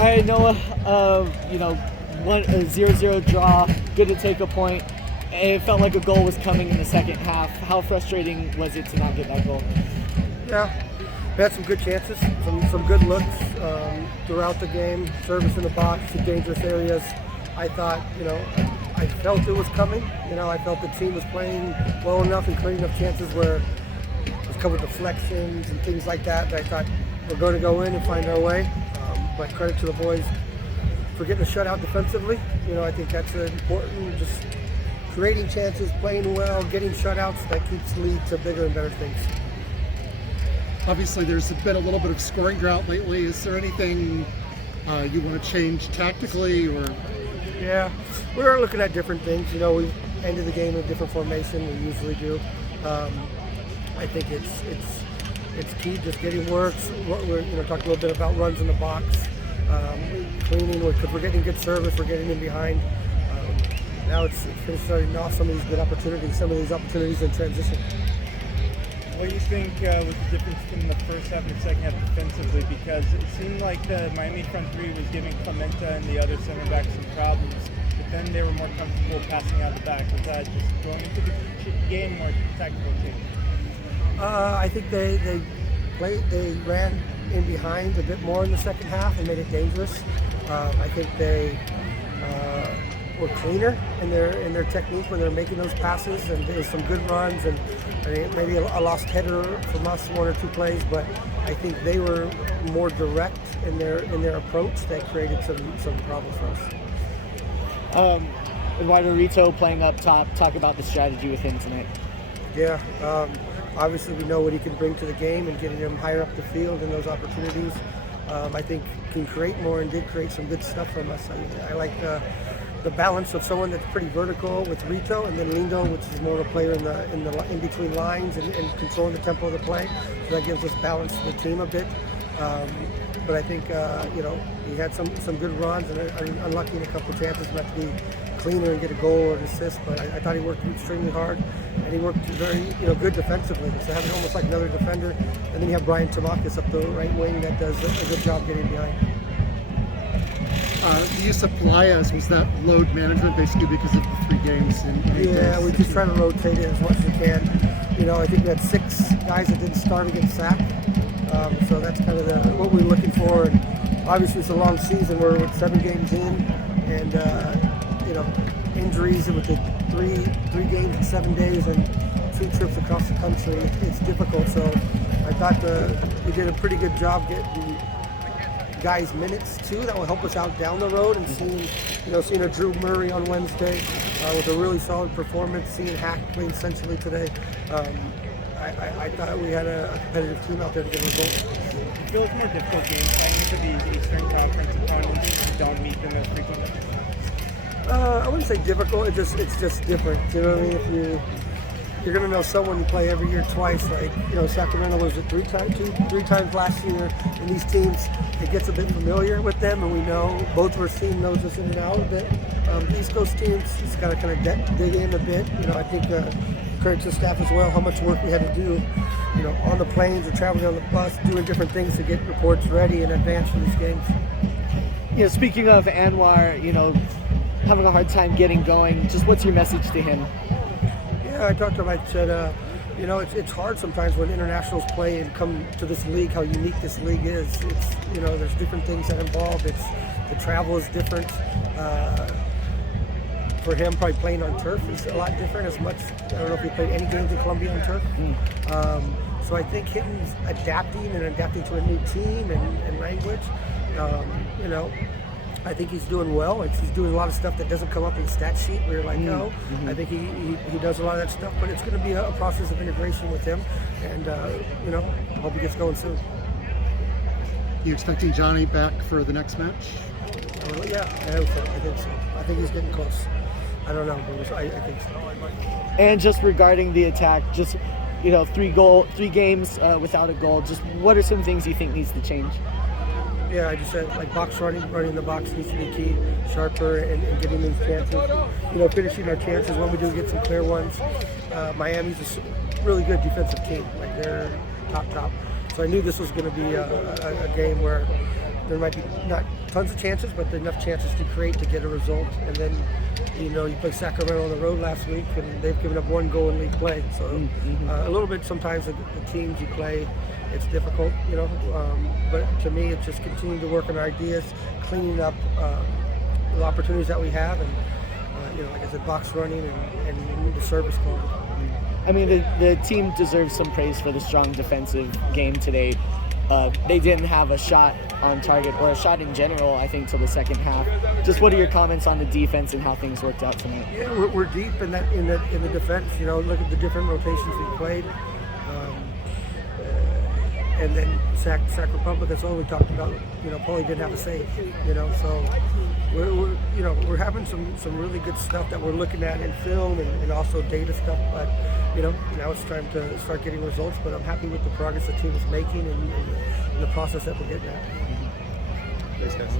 All right, Noah. 0-0 draw. Good to take a point. It felt like a goal was coming in the second half. How frustrating was it to not get that goal? Yeah, we had some good chances, some good looks throughout the game. Service in the box, some dangerous areas. I thought, I felt it was coming. I felt the team was playing well enough and creating enough chances where it was covered deflections and things like that. I thought we're going to go in and find our way. But credit to the boys for getting a shutout defensively. I think that's important. Just creating chances, playing well, getting shutouts, that keeps lead to bigger and better things. Obviously, there's been a little bit of scoring drought lately. Is there anything you want to change tactically, or? Yeah, we're looking at different things. We ended the game in a different formation. We usually do. I think it's key just getting works. We're talked a little bit about runs in the box, cleaning because we're getting good service. We're getting in behind. Now it's starting off some of these good opportunities. Some of these opportunities in transition. What do you think was the difference between the first half and the second half defensively? Because it seemed like the Miami front three was giving Clementa and the other center back some problems, but then they were more comfortable passing out the back. Was that just going into the game or tactical change? I think they ran in behind a bit more in the second half and made it dangerous. I think they were cleaner in their technique when they're making those passes, and there's some good runs and maybe a lost header from us, one or two plays, but I think they were more direct in their approach that created some problems for us. Eduardo Rito playing up top. Talk about the strategy with him tonight. Yeah, obviously we know what he can bring to the game, and getting him higher up the field in those opportunities, I think can create more and did create some good stuff from us. I like the balance of someone that's pretty vertical with Rito, and then Lindo, which is more of a player in between lines and controlling the tempo of the play. So that gives us balance to the team a bit. But I think he had some good runs and unlucky in a couple of chances not to be cleaner and get a goal or an assist. But I thought he worked extremely hard, and he worked very good defensively. So having almost like another defender, and then you have Brian Tamakis up the right wing that does a good job getting behind. The use of Playas, was that load management basically because of the 3 games? Yeah, we just try to rotate it as much as we can. I think we had 6 guys that didn't start against SAC, so that's kind of what we're looking for. And obviously, it's a long season. We're 7 games in, and injuries with the 3 games in 7 days and 2 trips across the country. It's difficult. So I thought we did a pretty good job getting guys minutes too that will help us out down the road, and seeing a Drew Murray on Wednesday with a really solid performance, seeing Hack play essentially today. I thought we had a competitive team out there to get results. It feels more difficult game playing for these Eastern Conference opponents who don't meet them as frequently. I wouldn't say difficult. It's just different. You know what I mean? If you're going to know someone you play every year twice, like Sacramento was it 3 times last year, and these teams, it gets a bit familiar with them, and we know both of our team knows us in and out a bit. East Coast teams, just got to kind of dig in a bit. I think credit to the staff as well, how much work we had to do, on the planes or traveling on the bus, doing different things to get reports ready in advance for these games. Speaking of Anwar, having a hard time getting going, just what's your message to him? Yeah, I talked to him. I said, it's hard sometimes when internationals play and come to this league, how unique this league is. It's, there's different things that involve. The travel is different. For him, probably playing on turf is a lot different. I don't know if he played any games in Colombia on turf. So I think him adapting to a new team and language, I think he's doing well. He's doing a lot of stuff that doesn't come up in the stat sheet where you're like, I think he does a lot of that stuff, but it's going to be a process of integration with him, and I hope he gets going soon. You expecting Johnny back for the next match? Yeah, I think so. I think he's getting close. I don't know, but I think so. And just regarding the attack, just 3 games without a goal, just what are some things you think needs to change? Yeah, I just said like box running the box needs to be key, sharper, and getting these chances. Finishing our chances when we do get some clear ones. Miami's a really good defensive team, like they're top. So I knew this was going to be a game where there might be not tons of chances, but enough chances to create to get a result. And then, you play Sacramento on the road last week, and they've given up 1 goal in league play. So a little bit sometimes the teams you play, it's difficult, but to me, it's just continuing to work on our ideas, cleaning up the opportunities that we have, and like I said, box running and the service quality. I mean, the team deserves some praise for the strong defensive game today. They didn't have a shot on target, or a shot in general, I think, till the second half. Just what are your comments on the defense and how things worked out tonight? Yeah, we're deep in the defense. Look at the different rotations we played. And then Sac Republic, that's all we talked about. Paulie didn't have a save. So we're having some really good stuff that we're looking at in film and also data stuff. But now it's time to start getting results. But I'm happy with the progress the team is making and the process that we're getting at. Thanks, guys.